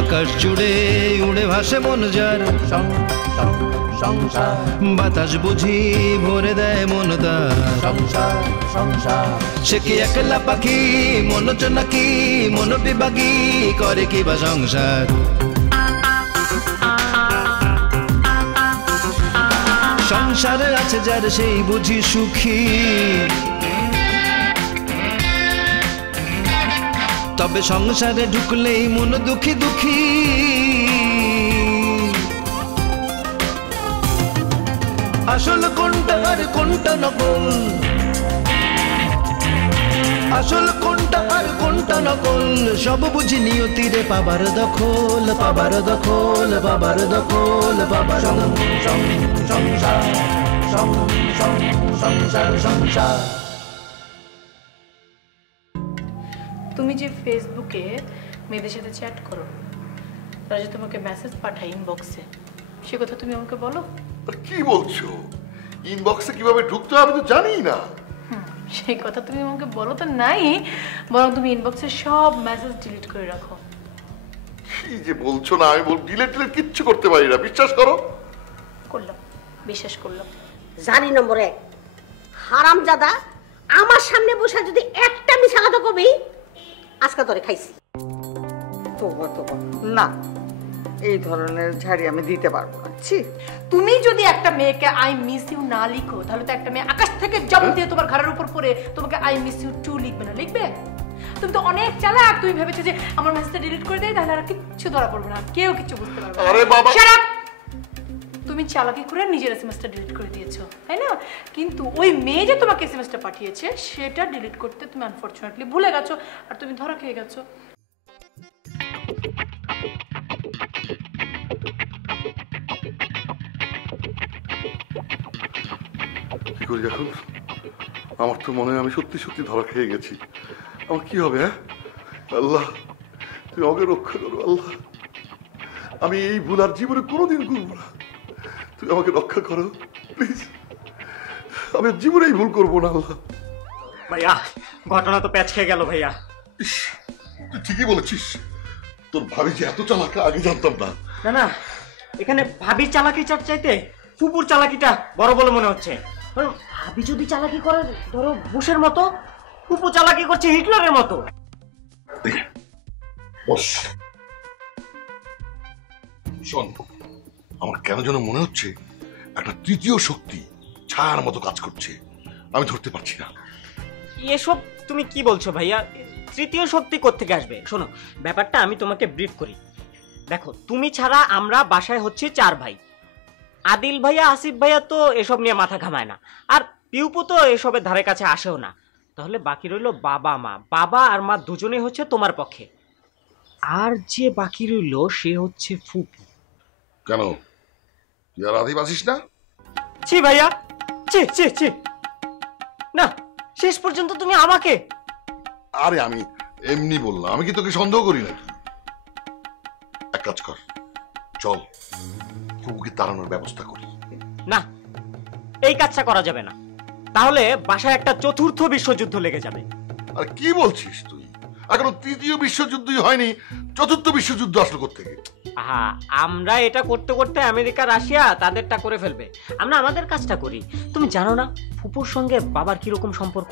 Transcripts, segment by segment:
আকাশ জুড়ে উড়ে ভাসে মন যার, সংসার বাতাস বুঝি ভরে দেয় মন তার, সংসার সংসার সে কি একলা পাখি মন নাকি মন বিভাগী করে কি বা সংসার। সংসারে আছে যার সেই বুঝি সুখী, তবে সংসারে ঢুকলেই মন দুঃখী দুঃখী। আসল কোনটা আর কোনটা নকল, আসল কোনটা আর কোনটা নকল, সব বুঝি নিয়তিরে পাবার দখল, পাবার দখল, পাবার দখল, পাবার সংসার সংসার সংসার। তুমি যে ফেসবুকে মেয়েদের সাথে চ্যাট করো, তারা যে তোমাকে মেসেজ পাঠায় ইনবক্সে, সে কথা তুমি আমাকে বলো। কি বলছো? ইনবক্সে কিভাবে ঢুকতে হবে তো জানি না। সেই কথা তুমি আমাকে বলো তো নাই, বরং তুমি ইনবক্সে সব মেসেজ ডিলিট করে রাখো। কি যে বলছো না, আমি ডিলিট কিচ্ছু করতে পারি না, বিশ্বাস করো। করলাম, বিশ্বাস করলাম। জানি নম্বর 1 হারামজাদা, আমার সামনে বসে যদি একটা মিছা কথা কবি আজকে তোরে খাইছি। তোবা তোবা, না এই ধরনের ঝাড়ি আমি দিতে পারবো না। ছি, তুমি যদি একটা মেয়েকে আই মিস ইউ না লিখো, তাহলে তো একটা মেয়ে আকাশ থেকে জাম্প দিয়ে তোমার ঘরের উপর পড়ে তোমাকে আই মিস ইউ টু লিখবে না, লিখবে? তুমি তো অনেক চালাক, তুমি ভেবেছো যে আমার মেসেজটা ডিলিট করে দেয় তাহলে আর কিচ্ছু ধরা পড়বে না, কেউ কিচ্ছু বুঝতে পারবে না। আরে বাবা, শাট আপ! তুমি চালাকি করে নিজের এসএমএসটা ডিলিট করে দিয়েছো, তাই না? কিন্তু ওই মেয়ে যে তোমাকে এসএমএসটা পাঠিয়েছে সেটা ডিলিট করতে তুমি আনফরচুনেটলি ভুলে গেছো, আর তুমি ধরা খেয়ে গেছো। কি করি এখন? আমার তো মনে হয় আমি সত্যি সত্যি ধরা খেয়ে গেছি। আমার কি হবে? হ্যাঁ আল্লাহ, তুমি আমাকে রক্ষা করো আল্লাহ। আমি এই ভুল আর জীবনে কোনোদিন করবো না, তুমি আমাকে রক্ষা করো প্লিজ। আমি জীবনে এই ভুল করবো না আল্লাহ। ভাইয়া ঘটনা তো প্যাচ খেয়ে গেল ভাইয়া। তুই ঠিকই বলেছিস, তোর ভাবি যে এত চালাক আগে জানতাম না। না না, এখানে ভাবির চালাকি চাইতে ফুপুর চালাকিটা বড় বলে মনে হচ্ছে। ভাবি যদি চালাকি করে ধরো বুশের মতো, ফুপু চালাকি করছে হিটলারের মতো। বস শোন, আমার কেন যেন মনে হচ্ছে একটা তৃতীয় শক্তি ছায়ার মতো কাজ করছে, আমি ধরতে পারছি না। এসব তুমি কি বলছো ভাইয়া? তৃতীয় শক্তি কোত্থেকে আসবে? শোনো, ব্যাপারটা আমি তোমাকে ব্রিফ করি। দেখো, তুমি ছাড়া আমরা বাসায় হচ্ছে 4 ভাই। আদিল ভাইয়া, আসিফ ভাইয়া তো এসব নিয়ে মাথা ঘামায় না, আর পিউপু তো এসবের ধারে কাছে আসেও না। তাহলে বাকি রইল বাবা মা। বাবা আর মা দুজনেই হচ্ছে তোমার পক্ষে, আর যে বাকি রইল সে হচ্ছে ফুপু। কেন তুই আর আদিব আসিস না? ছি ভাইয়া, ছি ছি ছি, না শেষ পর্যন্ত তুমি আমাকে। আরে আমি এমনি বললাম, আমি কি তোকে সন্দেহ করি নাকি? এক কাজ কর, চল ফুপুকে তাড়ানোর ব্যবস্থা করি। না, এই কাজটা করা যাবে না, তাহলে বাসায় একটা চতুর্থ বিশ্বযুদ্ধ লেগে যাবে। আর কি বলছিস তুই? এখনো তৃতীয় বিশ্বযুদ্ধই হয়নি, চতুর্থ বিশ্বযুদ্ধ আসলো কোত্থেকে? হ্যাঁ, আমরা এটা করতে করতে আমেরিকা রাশিয়া তাদেরটা করে ফেলবে, আমরা আমাদের কাজটা করি। তুমি জানো না ফুপুর সঙ্গে বাবার কিরকম সম্পর্ক?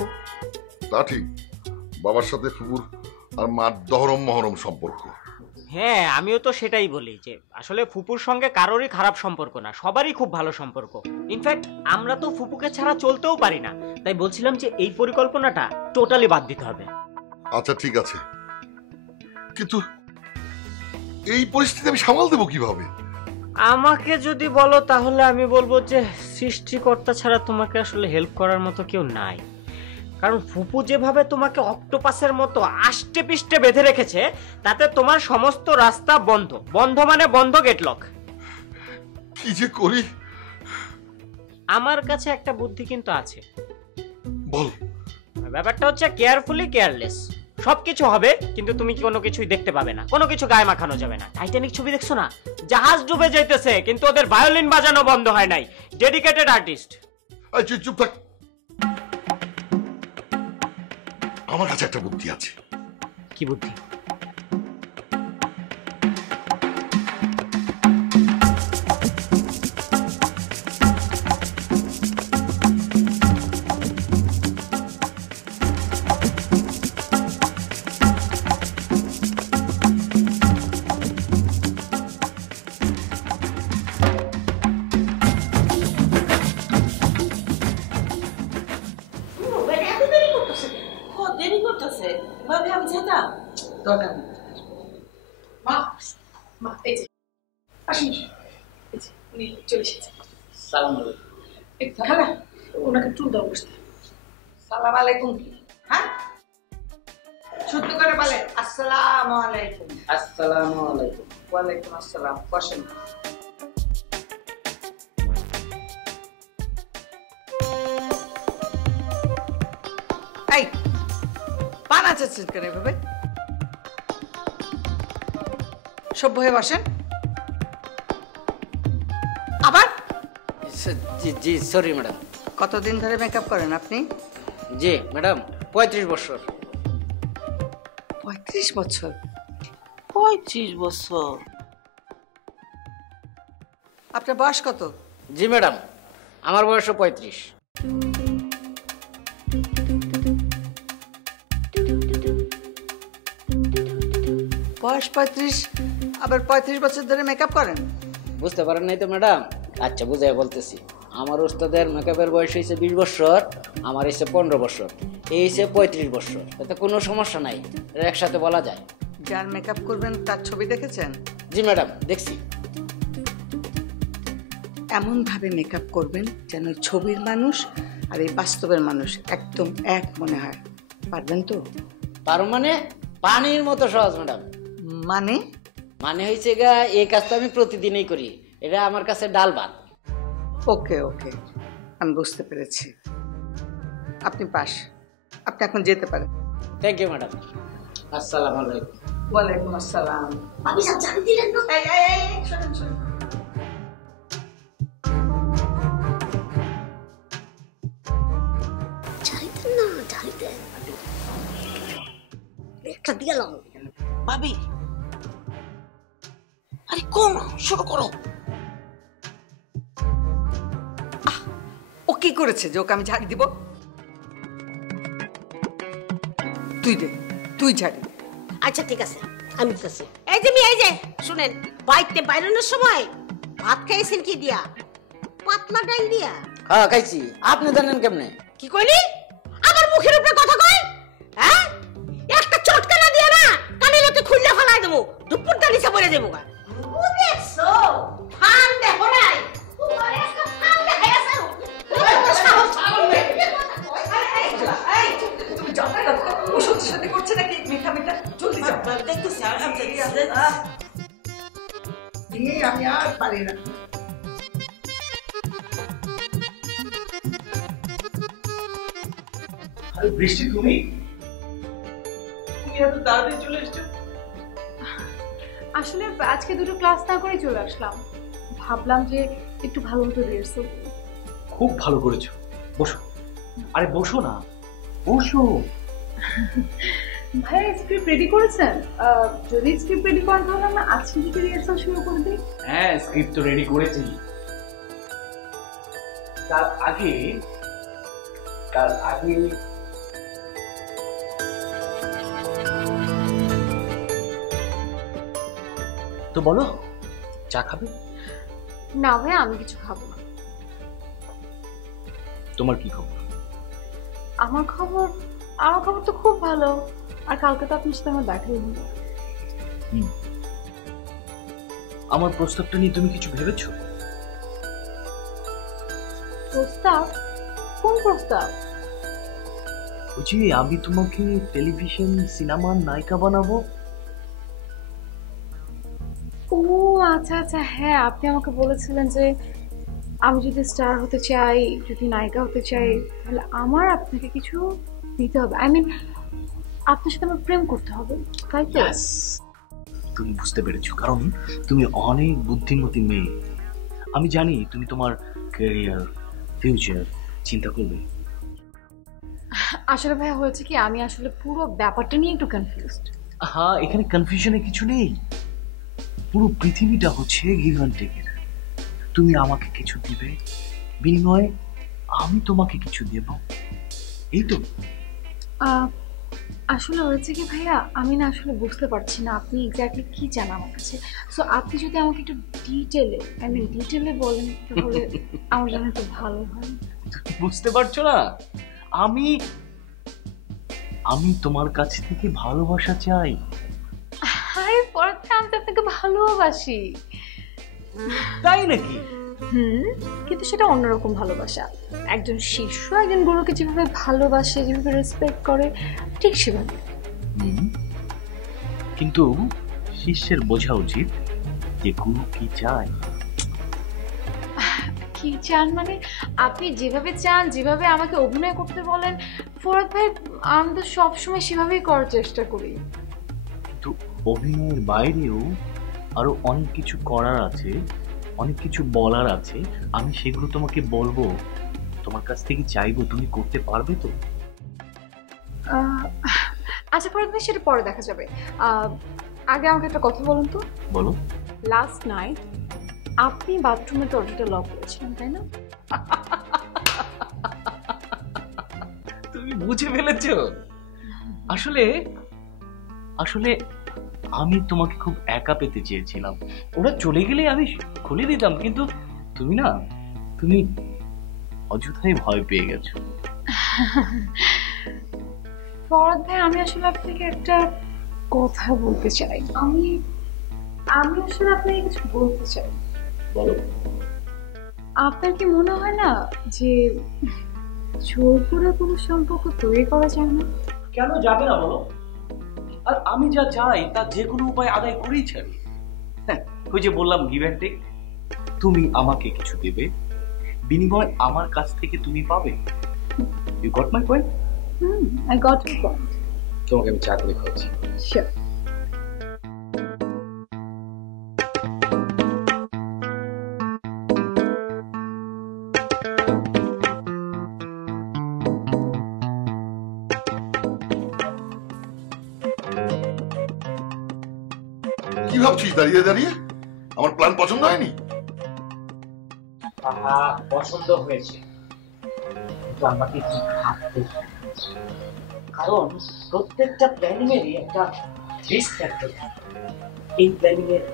তা ঠিক, বাবার সাথে ফুপুর আর মার দহরম মহরম সম্পর্ক। হ্যাঁ, আমিও তো সেটাই বলি যে আসলে ফুপুর সঙ্গে কারোরই খারাপ সম্পর্ক না, সবারই খুব ভালো সম্পর্ক। ইনফ্যাক্ট আমরা তো ফুপুকে ছাড়া চলতেও পারি না, তাই বলছিলাম যে এই পরিকল্পনাটা টোটালি বাদ দিতে হবে। আচ্ছা ঠিক আছে, কিন্তু এই পরিস্থিতি আমি সামাল দেবো কিভাবে? আমাকে যদি বলো তাহলে আমি বলবো যে সৃষ্টিকর্তা ছাড়া তোমাকে আসলে হেল্প করার মতো কেউ নাই। কারণ ফুপু যেভাবে তোমাকে অক্টোপাসের মতো আষ্টে পিষ্টে বেঁধে রেখেছে, তাতে তোমার সমস্ত রাস্তা বন্ধ। বন্ধ মানে বন্ধ, গেটলক। কি যে করি? আমার কাছে একটা বুদ্ধি কিন্তু আছে। বল। ব্যাপারটা হচ্ছে কেয়ারফুলি কেয়ারলেস। সবকিছু হবে কিন্তু তুমি কোনো কিছুই দেখতে পাবে না, কোনো কিছু গায়ে মাখানো যাবে না। টাইটানিক ছবি দেখছো না? জাহাজ ডুবে যাইতেছে কিন্তু ওদের ভায়োলিন বাজানো বন্ধ হয় নাই। Dedicated artist. চুপ থাক, আমার কাছে একটা বুদ্ধি আছে। কি বুদ্ধি? দেরি করতেছে ভাবি, আমি যেতাম। দরকার নেই। মা মা এই যে আসুন, এই যে উনি চলে এসেছেন। সালাম আলাইকুম। একটু খালা ওনাকে টুল দাও বসতে। সালাম আলাইকুম কি? হ্যাঁ, শুদ্ধ করে বলে আসসালামু আলাইকুম। আসসালামু আলাইকুম। ওয়ালাইকুম আসসালাম। বসেন। এই পান আছেন কেন এভাবে? সভ্য হয়ে বসেন। আবার জি জি সরি ম্যাডাম। কতদিন ধরে মেকআপ করেন আপনি? জি ম্যাডাম 35 বছর। 35 বছর? 35 বছর? আপনার বয়স কত? জি ম্যাডাম আমার বয়স 35। বয়স 35, আবার 35 বছর ধরে মেকআপ করেন? বুঝতে পারেন নাই তো ম্যাডাম? আচ্ছা বুঝাই বলতেছি। আমার ওস্তাদের মেকআপের বয়স হয়েছে 20 বছর, আমার হয়েছে 15 বছর, এই হয়েছে 35 বছর। এতে কোনো সমস্যা নাই, এটা একসাথে বলা যায়। যার মেকআপ করবেন তার ছবি দেখেছেন? জি ম্যাডাম দেখছি। এমন ভাবে মেকআপ করবেন যেন ছবির মানুষ আর এই বাস্তবের মানুষ একদম এক মনে হয়। পারবেন তো? পারো মানে পানির মতো সহজ ম্যাডাম। মানে? মানে হয়েছে গা, এই কাজটা আমি প্রতিদিনই করি, এটা আমার কাছে ডাল ভাত। ওকে ওকে, আমি বুঝতে পেরেছি। আপনি পাস, আপনি এখন যেতে পারেন। Thank you madam. আসসালামু আলাইকুম। ওয়ালাইকুম আসসালাম। ভাবি সব জানি দিলেন না? শোনেন শোনেন, জানিতেন না, জানিতেন একটা দিয়ে গেলাম। ভাবি আরে কোন শুরু করো। ও কি করেছে যে ওকে আমি ঝাড়ি দিব? তুই দে, তুই ঝাড়ি দে। আচ্ছা ঠিক আছে, আমি দিতেছি। এই যে এই যে শুনেন, বাইতে বাইরানোর সময় ভাত খাইছেন কি দিয়া? পাতলা ডাল দিয়া। হ্যাঁ খাইছি। আপনি জানেন কেমনে? কি কইলি? আমার মুখের উপরে কথা কই? হ্যাঁ, একটা চটকানা দিয়া না কানে লতে খুললে ফেলাই দেবো, দুপুর দালিসা পড়ে দেবো। ও দেখছো ফান দেখো নাই? তোমার একটা ফান দেখাই আছে। তুমি যাও না, ও সত্যি সত্যি করছে নাকি মিঠা মিঠা? জলদি যাও। দেখতেছি আমি আর পারি না। আরে বৃষ্টি, তুমি এত তাড়াতাড়ি চলে এসছো? আসলে আজকে দুটো ক্লাস না করে চলে আসলাম, ভাবলাম যে একটু ভালো মতো রিহার্সাল। খুব ভালো করেছো, বসো। আরে বসো না, বসো। ভাই স্ক্রিপ্ট রেডি করেছেন? যদি স্ক্রিপ্ট রেডি করেন তাহলে আমরা আজকে থেকে রিহার্সাল শুরু করে দিই। হ্যাঁ স্ক্রিপ্ট তো রেডি করেছি। তার আগে তো বলো, চা খাবে? না ভাই, আমি কিছু খাবো না। তোমার কি খবর? আমার খবর তো খুব ভালো। আর কালকে তো আপনার সাথে আমার দেখাই হলো। আমার প্রস্তাবটা নিয়ে তুমি কিছু ভেবেছো? প্রস্তাব? কোন প্রস্তাব? ওই যে আমি তোমাকে টেলিভিশন সিনেমার নায়িকা বানাবো। ও আচ্ছা আচ্ছা, হ্যাঁ আপনি আমাকে বলেছিলেন যে আমি যদি স্টার হতে চাই, যদি নায়িকা হতে চাই, তাহলে আমার আপনাকে কিছু দিতে হবে। আই মিন আপনার সাথে আমার প্রেম করতে হবে, তাই তো? তুমি বুঝতে পেরেছো, কারণ তুমি অনেক বুদ্ধিমতী মেয়ে। আমি জানি তুমি তোমার ক্যারিয়ার, ফিউচার চিন্তা করবে। আসলে ভাই হয়েছে কি, আমি আসলে পুরো ব্যাপারটা নিয়ে একটু কনফিউজড। হ্যাঁ, এখানে কনফিউশনে কিছু নেই। পুরো পৃথিবীটা হচ্ছে গিভ অ্যান্ড টেকের। তুমি আমাকে কিছু দিবে, বিনিময়ে আমি তোমাকে কিছু দেব, এই তো। আসলে হয়েছে কি ভাইয়া, আমি না আসলে বুঝতে পারছি না আপনি এক্স্যাক্টলি কি চান আমার কাছে। সো আপনি যদি আমাকে একটু ডিটেলে বলেন তাহলে আমার জন্য একটু ভালো হয়। বুঝতে পারছো না? আমি আমি তোমার কাছ থেকে ভালোবাসা চাই। আরে ফরহাদ ভাই, আমি তো আপনাকে ভালোবাসি। তাই নাকি? কিন্তু সেটা অন্যরকম ভালোবাসা। একজন শিষ্য একজন গুরুকে যেভাবে ভালোবাসে, যেভাবে রেসপেক্ট করে, ঠিক সেভাবে। কিন্তু শিষ্যের বোঝা উচিত যে গুরু কি চায়। কি চান মানে? আপনি যেভাবে চান, যেভাবে আমাকে অভিনয় করতে বলেন ফরহাদ ভাই, আমি তো সবসময় সেভাবেই করার চেষ্টা করি। কিন্তু অভিনয়ের বাইরেও আরো অনেক কিছু করার আছে, অনেক কিছু বলার আছে। আমি সেগুলো তোমাকে বলবো, তোমার কাছ থেকে চাইবো, তুমি করতে পারবে তো? আচ্ছা ফরহাদ ভাই, সেটা পরে দেখা যাবে। আগে আমাকে একটা কথা বলুন তো। বলো। লাস্ট নাইট আপনি বাথরুমে দরজাটা লক করেছিলেন, তাই না? তুমি বুঝে ফেলেছো? আসলে আসলে আমি তোমাকে খুব একা পেতে চেয়েছিলাম। ওরা চলে গেলে আমি খুলে দিতাম, কিন্তু তুমি অযথাই ভয় পেয়ে গেছো। ফরহাদ ভাই, আমি আসলে আপনাকে একটা কথা বলতে চাই। আমি আসলে আপনাকে কিছু বলতে চাই। বলো। আপনার কি মনে হয় না যে জোর করে কোনো সম্পর্ক তৈরি করা যায় না? কেন যাবে না বলো? আর আমি যা চাই তা যে কোনো উপায় আদায় করেই ছাড়ি। ওই যে বললাম, গিভ অ্যান্ড টেক। তুমি আমাকে কিছু দেবে, বিনিময় আমার কাছ থেকে তুমি পাবে। You got my point? I got your point. তোমাকে আমি চা করে খাওয়াচ্ছি। শিওর। কি ভাবছিস দাঁড়িয়ে দাঁড়িয়ে? আমার প্ল্যান পছন্দ হয়নি? পছন্দ হয়েছে, কিন্তু আমাকে কি ভাবতে, কারণ প্রত্যেকটা প্ল্যানিং এরই একটা রিস্ক ফ্যাক্টর থাকে। এই প্ল্যানিং এর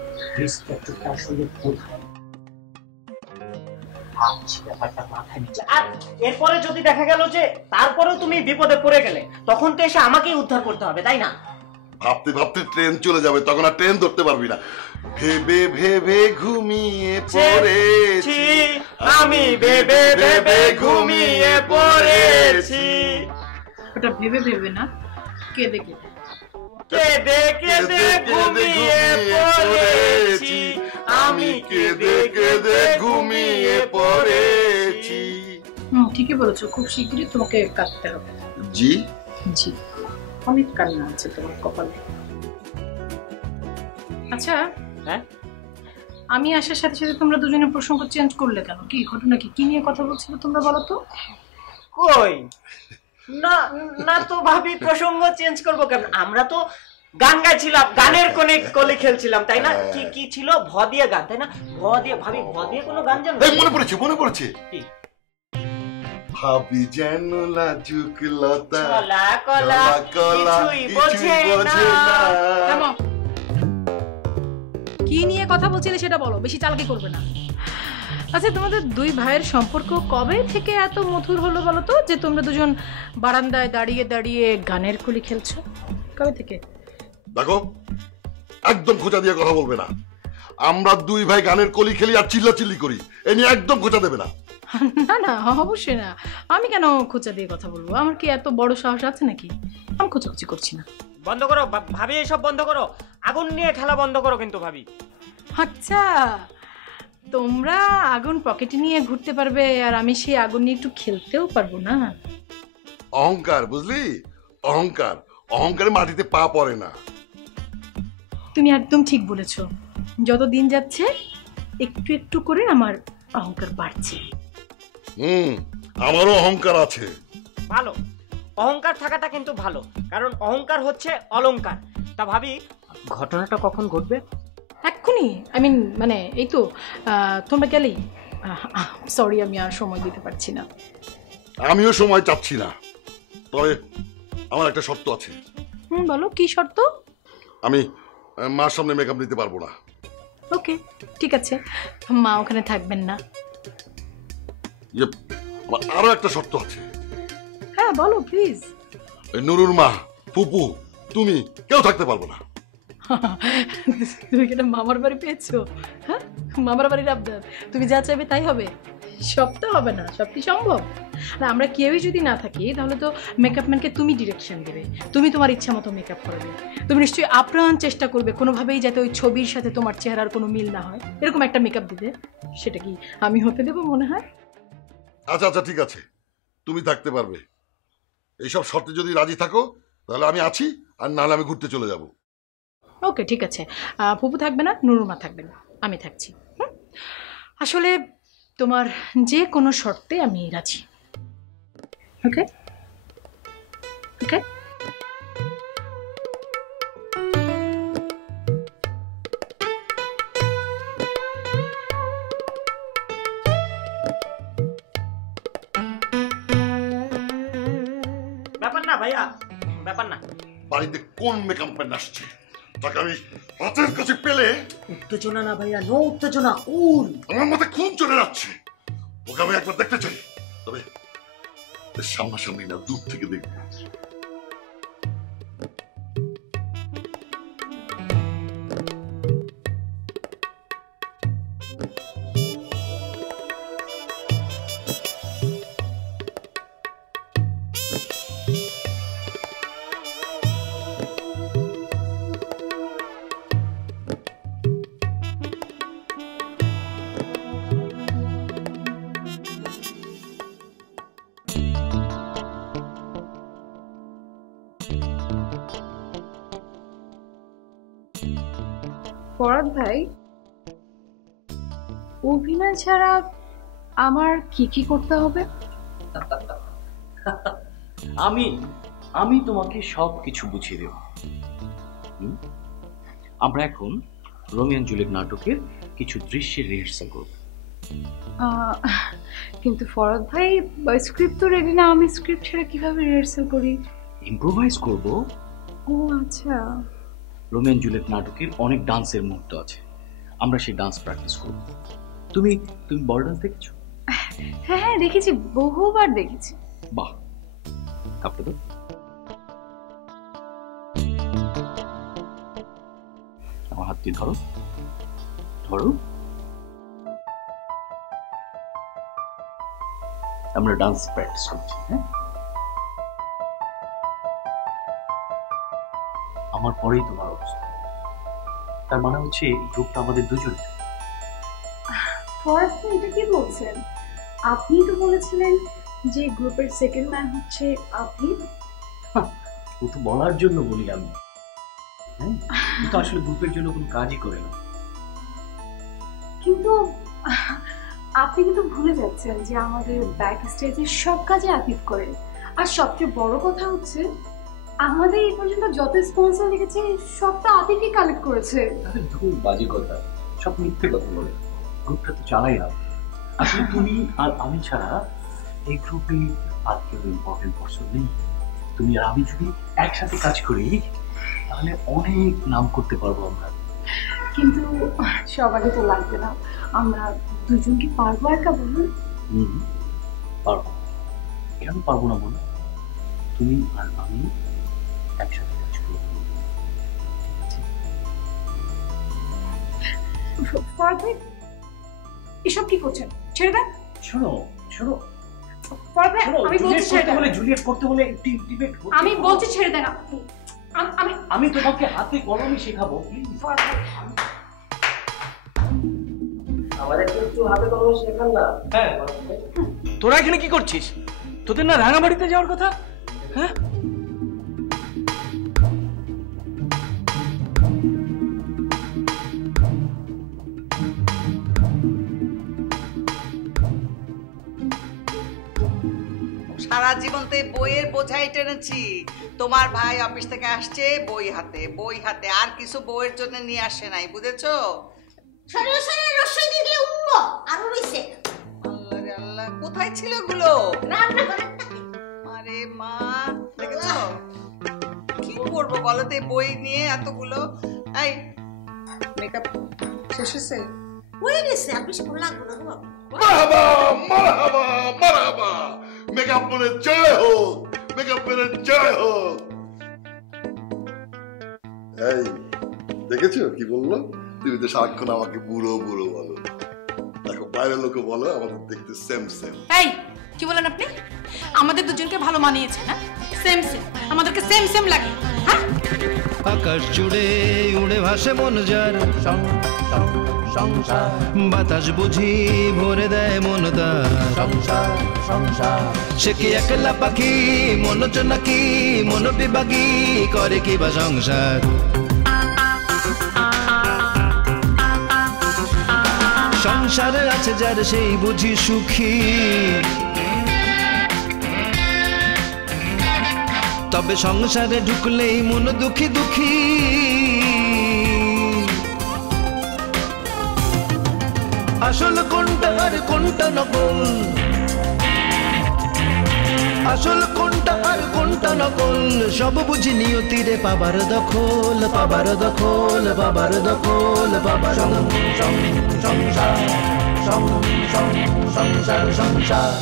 রিস্ক ফ্যাক্টরটা আসলে কোথায় ভাবছি, ব্যাপারটা মাথায় নিচ্ছে। আর এরপরে যদি দেখা গেল যে তারপরেও তুমি বিপদে পড়ে গেলে, তখন তো এসে আমাকেই উদ্ধার করতে হবে, তাই না? ভাবতে ভাবতে ট্রেন চলে যাবে, তখন আর ট্রেন ধরতে পারবি না। ভেবে ভেবে ঘুমিয়ে পড়েছি, আমি ভেবে ভেবে ঘুমিয়ে পড়েছি। ওটা ভেবে ভেবে না, কেঁদে কেঁদে। কেঁদে কেঁদে ঘুমিয়ে পড়েছি, আমি কেঁদে কেঁদে ঘুমিয়ে পড়েছি। ঠিকই বলেছো, খুব শীঘ্রই তোমাকে কাঁদতে হবে। জি জি, অনেক কান্না আছে তোমার কপালে। আচ্ছা, হ্যাঁ, আমি আসার সাথে সাথে তোমরা দুজনে প্রসঙ্গ চেঞ্জ করলে কেন? কি ঘটনা? কি নিয়ে কথা বলছিলে তোমরা, বলো তো? কই না না তো ভাবি, প্রসঙ্গ চেঞ্জ করবো কেন? আমরা তো গান গাইছিলাম, গানের কলি খেলছিলাম, তাই না? কি ছিল? ভ দিয়ে গান, তাই না? ভ দিয়ে ভাবি, ভ দিয়ে কোনো গান জানো? মনে পড়েছে। কি? ভাবি যেন লাজুক লতা, কলা কলা কিছুই বোঝে না। থামো। কি নিয়ে কথা বলছিলে সেটা বলো, বেশি চালাকি করবে না। আচ্ছা, তোমাদের দুই ভাইয়ের সম্পর্ক কবে থেকে এত মধুর হলো বলো তো, যে তোমরা দুজন বারান্দায় দাঁড়িয়ে দাঁড়িয়ে গানের কলি খেলছো? কবে থেকে? দেখো, একদম খোঁচা দিয়ে কথা বলবে না। আমরা দুই ভাই গানের কলি খেলি আর চিল্লাচিল্লি করি, এ নিয়ে একদম খোঁচা দেবে না। না না, অবশ্যই না। আমি কেন খোঁচা দিয়ে কথা বলবো? আমার কি এত বড় সাহস আছে নাকি? আমি খোঁচাখুচি করছি না। বন্ধ করো ভাবি, এসব বন্ধ করো। আগুন নিয়ে খেলা বন্ধ করো কিন্তু ভাবি। আচ্ছা, তোমরা আগুন পকেটে নিয়ে ঘুরতে পারবে আর আমি সেই আগুন নিয়ে একটু খেলতেও পারবো না? অহংকার, বুঝলি? অহংকার, অহংকারে মাটিতে পা পড়ে না। তুমি একদম ঠিক বলেছো। যত দিন যাচ্ছে একটু একটু করে আমার অহংকার বাড়ছে। আমারও অহংকার আছে। ভালো, অহংকার থাকাটা কিন্তু ভালো, কারণ অহংকার হচ্ছে অলংকার। তা ভাবি, ঘটনাটা কখন ঘটবে? এক্ষুনি, মানে এই তো তোমরা গেলেই। সরি, আমি আর সময় দিতে পারছি না। আমিও সময় চাচ্ছি না, তবে আমার একটা শর্ত আছে। বলো, কি শর্ত? আমি মার সামনে মেকআপ নিতে পারবো না। ওকে, ঠিক আছে, মা ওখানে থাকবেন না। আরো একটা শর্ত আছে। হ্যাঁ বলো প্লিজ। নুরুর মা, ফুপু, তুমি কেউ থাকতে পারবো না। তুমি কি মামার বাড়ি পেয়েছো? হ্যাঁ, মামার বাড়ির আবদার, তুমি যা চাইবে তাই হবে? সব তো হবে না, সব কি সম্ভব না? আমরা কেউই যদি না থাকি তাহলে তো মেকআপ ম্যানকে তুমি ডিরেকশন দেবে, তুমি তোমার ইচ্ছা মতো মেকআপ করাবে। তুমি নিশ্চয়ই আপ্রাণ চেষ্টা করবে কোনোভাবেই যাতে ওই ছবির সাথে তোমার চেহারার কোনো মিল না হয়, এরকম একটা মেকআপ দিতে। সেটা কি আমি হতে দেবো মনে হয়? আচ্ছা আচ্ছা, ঠিক আছে, তুমি থাকতে পারবে। এইসব শর্তে যদি রাজি থাকো তাহলে আমি আছি, আর নাহলে আমি ঘুরতে চলে যাব। ওকে, ঠিক আছে। ফুপু থাকবে না, নুরুমা থাকবে না, আমি থাকছি। আসলে তোমার যে কোনো শর্তে আমি রাজি। ওকে ওকে। ব্যাপার না ভাইয়া, ব্যাপার না। বাড়িতে কোন মেকআপ ম্যান আসছে, তাকে আমি হাতের কাছে পেলে। উত্তেজনা না ভাইয়া, নো উত্তেজনা, কুল। আমার মাথায় খুব চলে যাচ্ছে। ওকে আমি একবার দেখতে চাই, তবে সামনাসামনি না, দূর থেকে দেখবো। ফরহাদ ভাই, অভিনয় ছাড়া আমার কি কি করতে হবে? আমি তোমাকে সব কিছু বুঝিয়ে দেব। আমরা এখন রোমিও এন্ড জুলিয়েট নাটকের কিছু দৃশ্যের রিহার্সাল করব। কিন্তু ফরহাদ ভাই, স্ক্রিপ্ট তো রেডি না, আমি স্ক্রিপ্ট ছাড়া কিভাবে রিহার্সাল করি? ইম্প্রোভাইজ করব। ও আচ্ছা। রোমিও এন্ড জুলিয়েট নাটকের অনেক ডান্সের মুহূর্ত আছে, আমরা সেই ডান্স প্র্যাকটিস করব। তুমি বল ডান্স দেখেছো? হ্যাঁ হ্যাঁ, দেখেছি, বহুবার দেখেছি। বাহ, কাপড় তো আমার হাত দিয়ে ধরো ধরো। আমরা ডান্স প্র্যাকটিস করছি। হ্যাঁ, আমার পরেই তোমার অবস্থা। তার মানে হচ্ছে গ্রুপটা আমাদের দুজনের। ফরহাদ ভাই, এটা কি বলছেন? আপনি তো বলেছিলেন যে গ্রুপের সেকেন্ড ম্যান হচ্ছে আপনি। ও তো বলার জন্য বলি আমি। হ্যাঁ, কিন্তু আসলে গ্রুপের জন্য কোনো কাজই করে না। কিন্তু আপনি কিন্তু ভুলে যাচ্ছেন যে আমাদের ব্যাক স্টেজের সব কাজে আতিফ করে। আর সবচেয়ে বড় কথা হচ্ছে, আমাদের এই পর্যন্ত যত স্পন্সর লিখেছে সবটা আতিফই কালেক্ট করেছে। খুব বাজে কথা, সব মিথ্যে কথা বলে। গ্রুপটা তো চালাই না। আসলে তুমি আর আমি ছাড়া এই গ্রুপে আর কেউ ইম্পর্টেন্ট পারসন নেই। তুমি আর আমি যদি একসাথে কাজ করি তাহলে অনেক নাম করতে পারবো আমরা। কিন্তু সবারই তো লাগবে না, আমরা দুজন কি পারবো একা বলুন? পারবো, কেন পারবো না বলো? তুমি আর আমি একসাথে কাজ করবো। ফরহাদ ভাই, এসব কি করছেন? ছেড়ে দেন। শোনো শোনো ফরহাদ ভাই, আমি বলছি ছেড়ে দেন। জুলিয়েট করতে হলে ডিবেট। আমি বলছি ছেড়ে দেন। আমি তোমাকে হাতে কলমে শেখাবো। আমাদের একটু হাতে কলমে শেখান না। হ্যাঁ, তোরা এখানে কি করছিস? তোদের না রাঙামাটিতে যাওয়ার কথা? হ্যাঁ, সারা জীবন তো বইয়ের বোঝাই টেনেছি। তোমার ভাই অফিস থেকে আসছে বই হাতে, আর কিছু বইয়ের জন্য নিয়ে আসে নাই, বুঝেছো? আল্লাহ রে আল্লাহ, কোথায় ছিল গুলো? আরে মা, দেখেছো কি করবো বলো তো, বই নিয়ে এতগুলো। এই মেকআপ শেষ হয়েছে? মারহাবা মারহাবা মারহাবা, মেকআপ ম্যানের জয় হোক, মেকআপের জয় হোক। এই দেখেছো কি বললো? তুমি তো সারাক্ষণ আমাকে বুড়ো বুড়ো বলো, দেখো বাইরের লোকে বলো আমাদের দেখতে সেম সেম। এই কি বলেন আপনি? আমাদের দুজনকে ভালো মানিয়েছে না? সেম সেম, আমাদেরকে সেম সেম লাগে। হ্যাঁ, আকাশ জুড়ে উড়ে ভাসে মন যার, সংসার বাতাস বুঝি ভরে দেয় মন তার, সংসার সংসার সে কি একলা পাখি মন নাকি মন বিভাগী করে কি বা সংসার। সংসারে আছে যার সেই বুঝি সুখী, তবে সংসারে ঢুকলেই মন দুঃখী দুঃখী। আসল কোনটা আর কোনটা নকল, আসল কোনটা আর কোনটা নকল, সব বুঝি নিয়তিরে পাবার দখল, পাবার দখল, পাবার দখল, পাবার সংসার সংসার সংসার